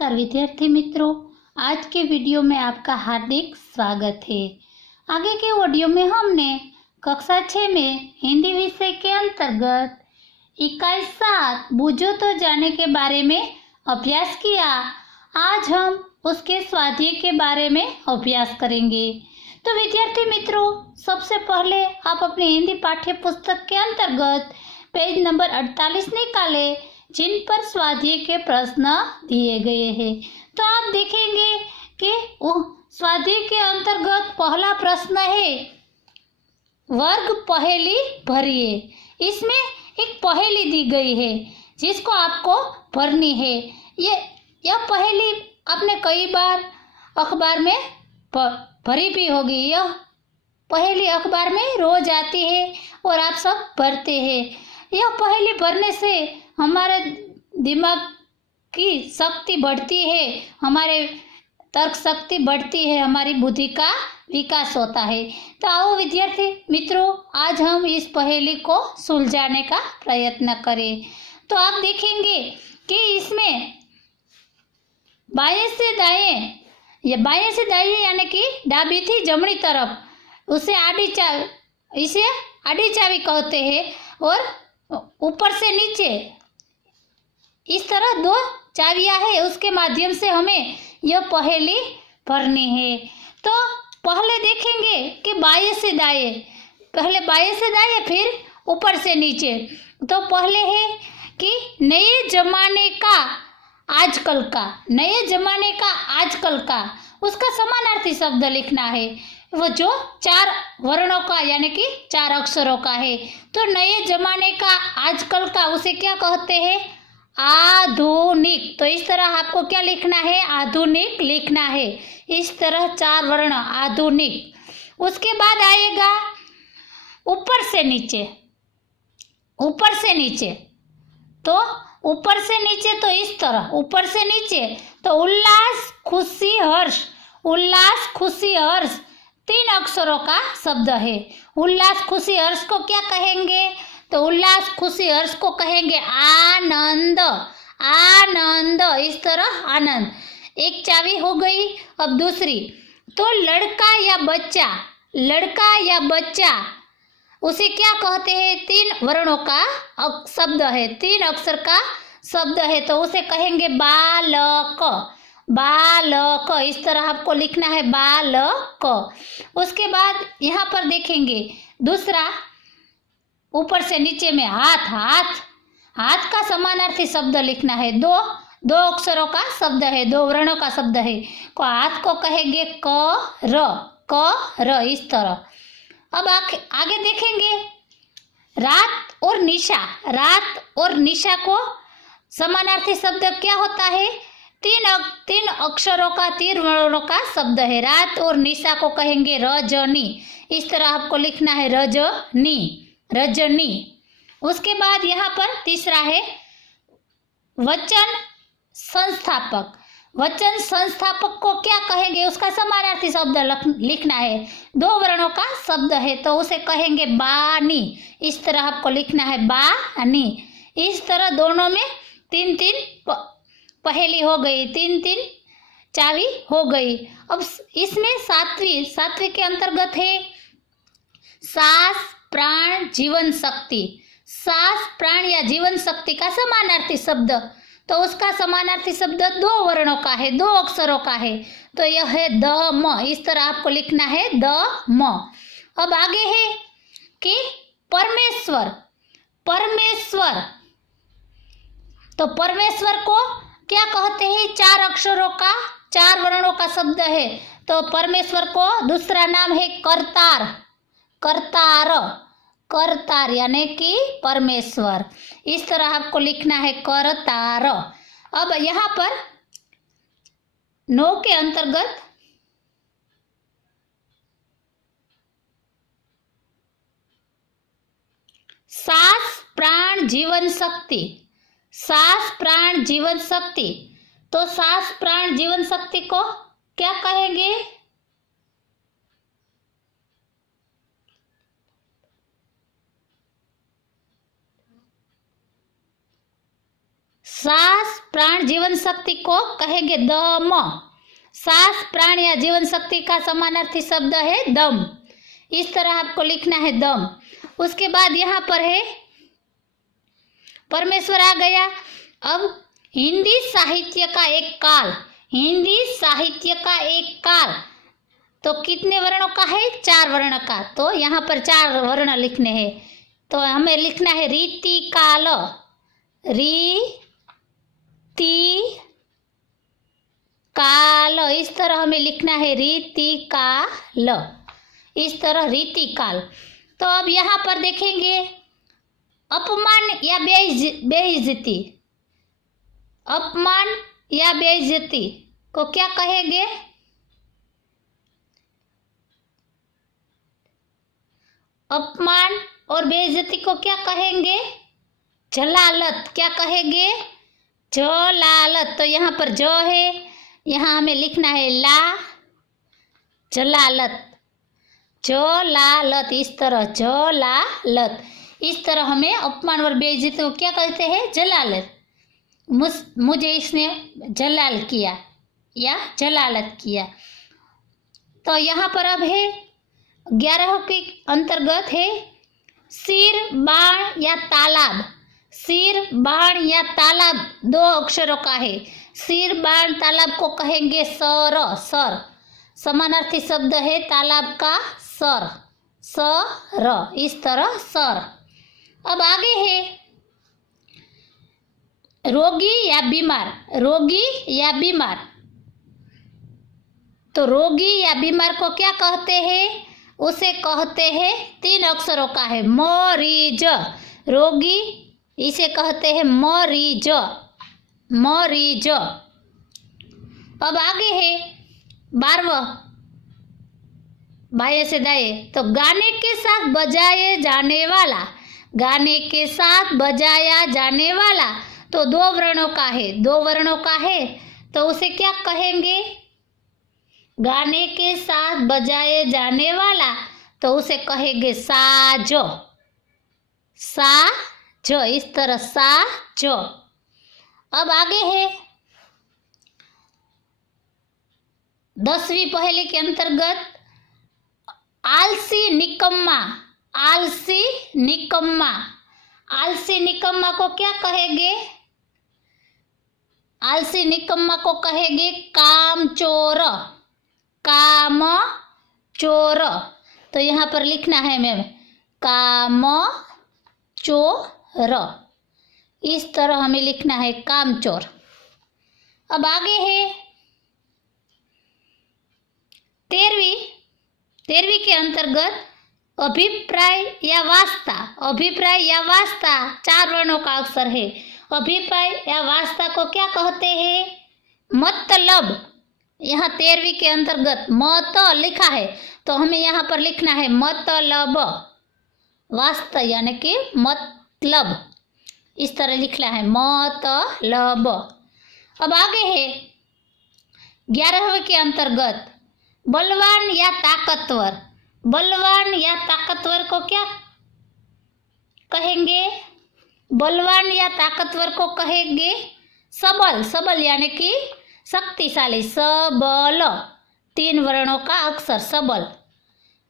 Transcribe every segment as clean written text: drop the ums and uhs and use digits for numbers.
नमस्कार विद्यार्थी मित्रों, आज के वीडियो में आपका हार्दिक स्वागत है। आगे के ऑडियो में हमने कक्षा 6 में हिंदी विषय के अंतर्गत इकाई 7 बूझो तो जाने के बारे में अभ्यास किया। आज हम उसके स्वाध्याय के बारे में अभ्यास करेंगे। तो विद्यार्थी मित्रों, सबसे पहले आप अपनी हिंदी पाठ्य पुस्तक के अंतर्गत पेज नंबर 48 निकाले, जिन पर स्वाध्याय के प्रश्न दिए गए हैं। तो आप देखेंगे कि स्वाध्याय के अंतर्गत पहला प्रश्न है वर्ग पहेली भरिए। इसमें एक पहेली दी गई है जिसको आपको भरनी है। यह पहेली आपने कई बार अखबार में भरी भी होगी। यह पहेली अखबार में रोज आती है और आप सब भरते हैं। यह पहेली भरने से हमारे दिमाग की शक्ति बढ़ती है, हमारे तर्क शक्ति बढ़ती है, हमारी बुद्धि का विकास होता है। तो आओ विद्यार्थी मित्रों, आज हम इस पहेली को सुलझाने का प्रयत्न करें। तो आप देखेंगे कि इसमें बाएं से दाएं यानी कि डाबी थी जमनी तरफ, इसे आड़ी चाबी कहते हैं। और ऊपर से नीचे इस तरह दो चाबियां है, उसके माध्यम से हमें यह पहेली भरनी है। तो पहले देखेंगे कि बाएं से दाएं, पहले बाएं से दाएं फिर ऊपर से नीचे। तो पहले है कि नए जमाने का आजकल का, नए जमाने का आजकल का, उसका समानार्थी शब्द लिखना है। वो जो 4 वर्णों का यानी कि 4 अक्षरों का है। तो नए जमाने का आजकल का उसे क्या कहते हैं? आधुनिक। तो इस तरह आपको क्या लिखना है? आधुनिक लिखना है। इस तरह 4 वर्ण आधुनिक। उसके बाद आएगा ऊपर से नीचे, ऊपर से नीचे। तो ऊपर से नीचे तो इस तरह ऊपर से नीचे। तो उल्लास खुशी हर्ष, उल्लास खुशी हर्ष 3 अक्षरों का शब्द है। उल्लास खुशी हर्ष को क्या कहेंगे? तो उल्लास खुशी हर्ष को कहेंगे आनंद, आनंद। इस तरह आनंद। एक चाबी हो गई। अब दूसरी, तो लड़का या बच्चा, लड़का या बच्चा उसे क्या कहते हैं? 3 वर्णों का शब्द है, 3 अक्षर का शब्द है। तो उसे कहेंगे बालक, बालक। इस तरह आपको लिखना है बालक। उसके बाद यहाँ पर देखेंगे दूसरा, ऊपर से नीचे में हाथ, हाथ, हाथ का समानार्थी शब्द लिखना है। दो अक्षरों का शब्द है, 2 वर्णों का शब्द है। को हाथ को कहेंगे क र, इस तरह। अब आगे देखेंगे रात और निशा, रात और निशा को समानार्थी शब्द क्या होता है? 3 अक्षरों का, 3 वर्णों का शब्द है। रात और निशा को कहेंगे रजनी। इस तरह आपको लिखना है रजनी, रजनी। उसके बाद यहाँ पर तीसरा है वचन संस्थापक। वचन संस्थापक को क्या कहेंगे? उसका समानार्थी शब्द लिखना है। 2 वर्णों का शब्द है, तो उसे कहेंगे बानी। इस तरह आपको लिखना है बानी। इस तरह दोनों में 3-3 पहेली हो गई, 3-3 चाबी हो गई। अब इसमें सातवीं के अंतर्गत है सांस प्राण जीवन शक्ति। सांस प्राण या जीवन शक्ति का समानार्थी शब्द, तो उसका समानार्थी शब्द 2 वर्णों का है, 2 अक्षरों का है। तो यह है द म। इस तरह आपको लिखना है द म। अब आगे है कि परमेश्वर, परमेश्वर। तो परमेश्वर को क्या कहते हैं? 4 अक्षरों का, 4 वर्णों का शब्द है। तो परमेश्वर को दूसरा नाम है करतार, करतार, करतार यानी कि परमेश्वर। इस तरह आपको लिखना है करतार। अब यहाँ पर 9 के अंतर्गत सांस प्राण जीवन शक्ति, सांस प्राण जीवन शक्ति। तो सांस प्राण जीवन शक्ति को क्या कहेंगे? सांस प्राण जीवन शक्ति को कहेंगे दम। सांस प्राण या जीवन शक्ति का समानार्थी शब्द है दम। इस तरह आपको लिखना है दम। उसके बाद यहाँ पर है परमेश्वर आ गया। अब हिंदी साहित्य का एक काल, हिंदी साहित्य का एक काल तो कितने वर्णों का है? 4 वर्ण का। तो यहाँ पर 4 वर्ण लिखने हैं। तो हमें लिखना है रीति काल, रीति काल। इस तरह हमें लिखना है रीति काल, इस तरह रीति काल। तो अब यहाँ पर देखेंगे अपमान या बेइज्जती। अपमान या बेइज्जती को क्या कहेंगे? अपमान और बेइज्जती को क्या कहेंगे? जलालत। क्या कहेंगे? जलालत। तो यहाँ पर ज है, यहाँ हमें लिखना है ला, जलालत, जलालत। इस तरह जलालत। इस तरह हमें अपमान और बेइज्जती को क्या कहते हैं? जलालत। मुझे इसने जलाल किया या जलालत किया। तो यहाँ पर अब है 11 के अंतर्गत है सिर, बाण या तालाब। सिर, बाण या तालाब 2 अक्षरों का है। सिर, बाण, तालाब को कहेंगे सर, सर। समानार्थी शब्द है तालाब का सर, सर। इस तरह सर। अब आगे है रोगी या बीमार। रोगी या बीमार। तो रोगी या बीमार को क्या कहते हैं? उसे कहते हैं 3 अक्षरों का है मरीज। रोगी इसे कहते हैं मरीज, मरीज। अब आगे है 12वां बाएं से दाएं। तो गाने के साथ बजाए जाने वाला, गाने के साथ बजाया जाने वाला तो 2 वर्णों का है, 2 वर्णों का है। तो उसे क्या कहेंगे? गाने के साथ बजाए जाने वाला तो उसे कहेंगे साजो, साजो। इस तरह साजो। अब आगे है 10वीं पहेली के अंतर्गत आलसी निकम्मा। आलसी निकम्मा। आलसी निकम्मा को क्या कहेंगे? आलसी निकम्मा को कहेंगे कामचोर, काम चोर। तो यहाँ पर लिखना है मैम काम चोर। इस तरह हमें लिखना है कामचोर। अब आगे है 13वीं के अंतर्गत अभिप्राय या वास्ता। अभिप्राय या वास्ता 4 वर्णों का अक्षर है। अभिप्राय या वास्ता को क्या कहते हैं? मतलब। यहाँ 13वीं के अंतर्गत मत लिखा है तो हमें यहाँ पर लिखना है मतलब, वास्ता यानी कि मतलब। इस तरह लिखना है मतलब। अब आगे है 11वीं के अंतर्गत बलवान या ताकतवर। बलवान या ताकतवर को क्या कहेंगे? बलवान या ताकतवर को कहेंगे सबल। सबल यानी कि शक्तिशाली, सबल। 3 वर्णों का अक्षर सबल।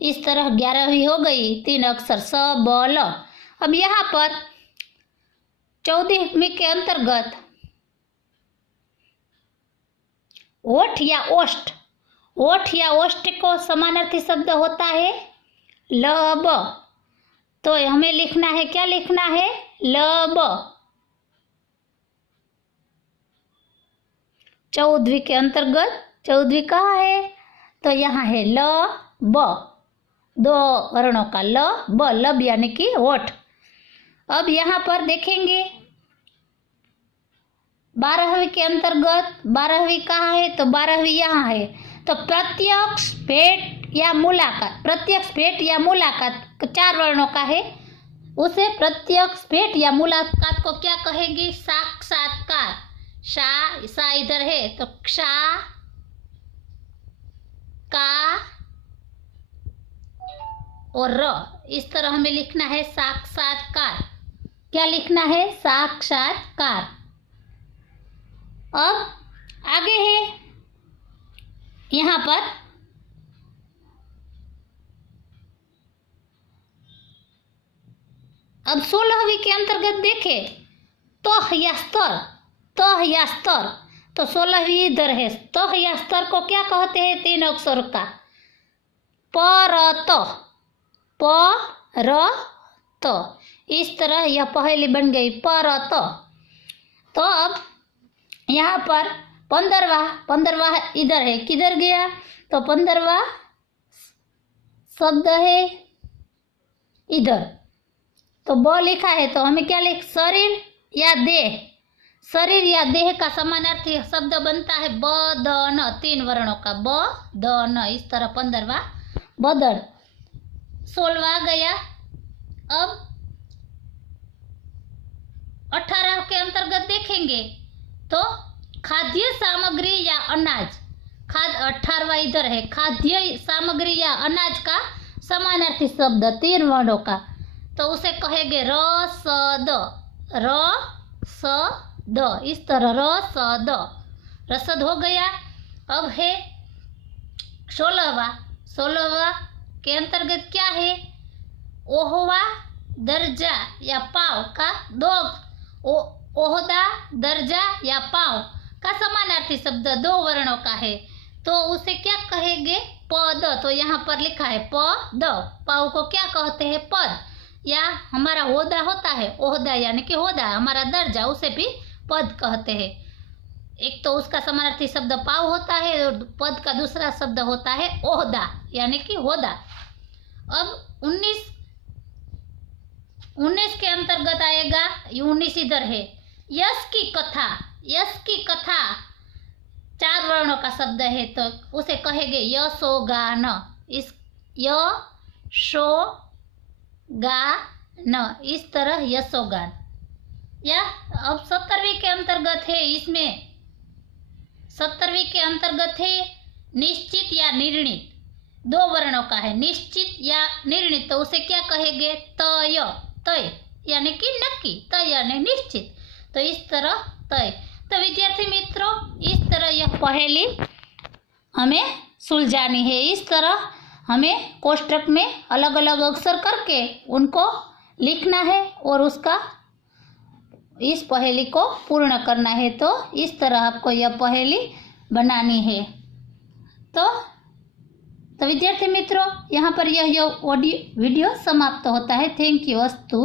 इस तरह 11वीं हो गई, 3 अक्षर सबल। अब यहाँ पर 14वीं के अंतर्गत ओठ या ओष्ठ। ओठ या ओष्ठ को समानार्थी शब्द होता है लब। तो हमें लिखना है, क्या लिखना है? लब। 14वीं के अंतर्गत 14वीं कहाँ है? तो यहाँ है ल ब, 2 वर्णों का ल ब, लब यानी कि ओठ। अब यहाँ पर देखेंगे 12वीं के अंतर्गत 12वीं कहाँ है? तो 12वीं यहाँ है। तो प्रत्यक्ष, भेंट या मुलाकात। प्रत्यक्ष, भेंट या मुलाकात 4 वर्णों का है। उसे प्रत्यक्ष, भेंट या मुलाकात को क्या कहेंगे? साक्षात्कार। सा इधर है तो क्षा का और र। इस तरह हमें लिखना है साक्षात्कार। क्या लिखना है? साक्षात्कार। अब आगे है यहाँ पर अब 16वीं के अंतर्गत देखें तह या स्तर, तह या स्तर, तो 16वीं इधर है। तह या स्तर को क्या कहते हैं? 3 अक्षर का परत, परत, इस तरह यह पहेली बन गई परत। तो अब यहाँ पर 15वां इधर है, किधर गया? तो 15वां शब्द है इधर, तो ब लिखा है, तो हमें क्या लिख? शरीर या देह, शरीर या देह का समानार्थी शब्द बनता है बदन, 3 वर्णों का बदन, इस तरह 15वां बदन। 16वां गया। अब 18 के अंतर्गत देखेंगे तो खाद्य सामग्री या अनाज, 18वां इधर है, खाद्य सामग्री या अनाज का समानार्थी शब्द 3 वर्णों का, तो उसे कहेंगे रसद, रसद, इस तरह रसद, रसद हो गया। अब है 16वां के अंतर्गत क्या है? ओहवा दर्जा या पाव का ओहदा दर्जा या पाव का समानार्थी शब्द 2 वर्णों का है, तो उसे क्या कहेंगे? पद। तो यहाँ पर लिखा है पद। पाव को क्या कहते हैं? पद। या हमारा होदा होता है, ओहदा यानी कि होदा, हमारा दर्जा, उसे भी पद कहते हैं। एक तो उसका समानार्थी शब्द पाव होता है और पद का दूसरा शब्द होता है ओहदा यानी कि होदा। अब 19 के अंतर्गत आएगा, 19 इधर है, यश की कथा, यश की कथा 4 वर्णों का शब्द है, तो उसे कहेंगे यशोगान, इस यशोगान, इस तरह यशोगान। या अब 17वीं के अंतर्गत है, इसमें 17वीं के अंतर्गत है निश्चित या निर्णित, 2 वर्णों का है, निश्चित या निर्णित, तो उसे क्या कहेंगे? तय, तय यानी कि नक्की, तय यानी निश्चित, तो इस तरह तय। तो विद्यार्थी मित्रों, इस तरह यह पहेली हमें सुलझानी है। इस तरह हमें कोष्ठक में अलग अलग अक्षर करके उनको लिखना है और उसका इस पहेली को पूर्ण करना है। तो इस तरह आपको यह पहेली बनानी है। तो विद्यार्थी मित्रों, यहाँ पर यह ऑडियो वीडियो समाप्त होता है। Thank you. अस्तु।